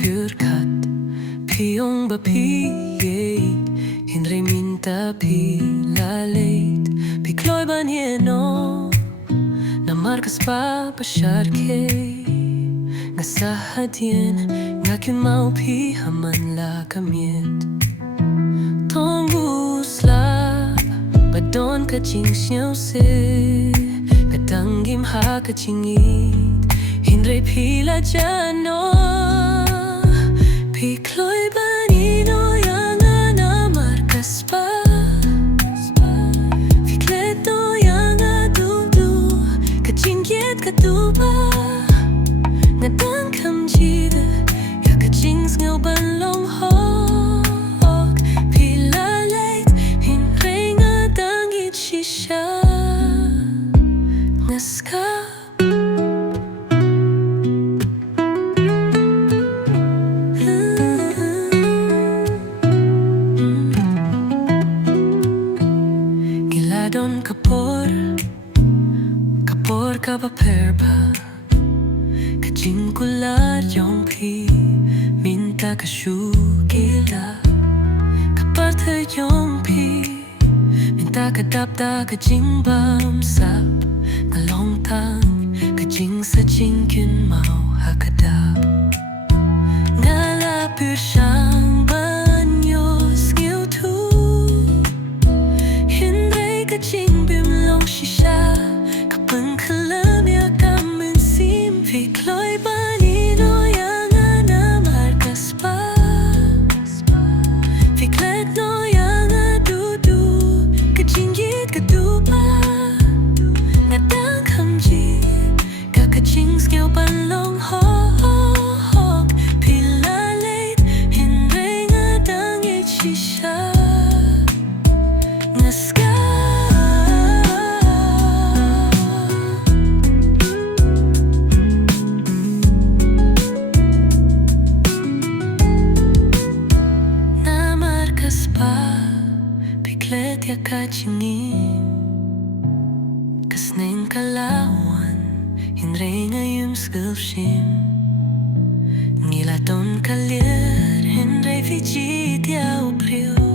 purkat Piyong bapiye Hinre minta pilaleit Pi kloi banieno Namar ka spah pasyarke Nga sahadien Nga kyun mau pi haman la kamiet Tong uslap Badon ka jing xiao se Nga tanggim ha ka jing ieid Hinre pila jano Pi kloi banino yang namar ka spah Fikleto yang adudu Ka jing ieid ka duba Nga tang kam jida Ya ka jing ngao ban long hok Pila leit Hinre nga tang ieid shisha Nga ska Giladon kapor ka ba perba Ka jing kular yong pi Minta ka shugila Ka partha yong pi Minta ka dapta ka jing bam sap Nga long tang ka jing sa jing kyun mau hakadap Nga la pur siyang banyos nghiu tu Hinre ka jing bim long shisha Kapag kalam ya kamen sim Pi kloi banino yang namar ka spah Fikleto yang adudu Ka jing ieid ka duba Nga tang kam jid Ka jing ngao ban long hok Pila leit Hinre nga tang ieid shisha Nga ska Piklet ya ka jingin Kasneng kalawan Hinre ngayum skulpshim Ngilaton kalir Hinre vijit ya upriyo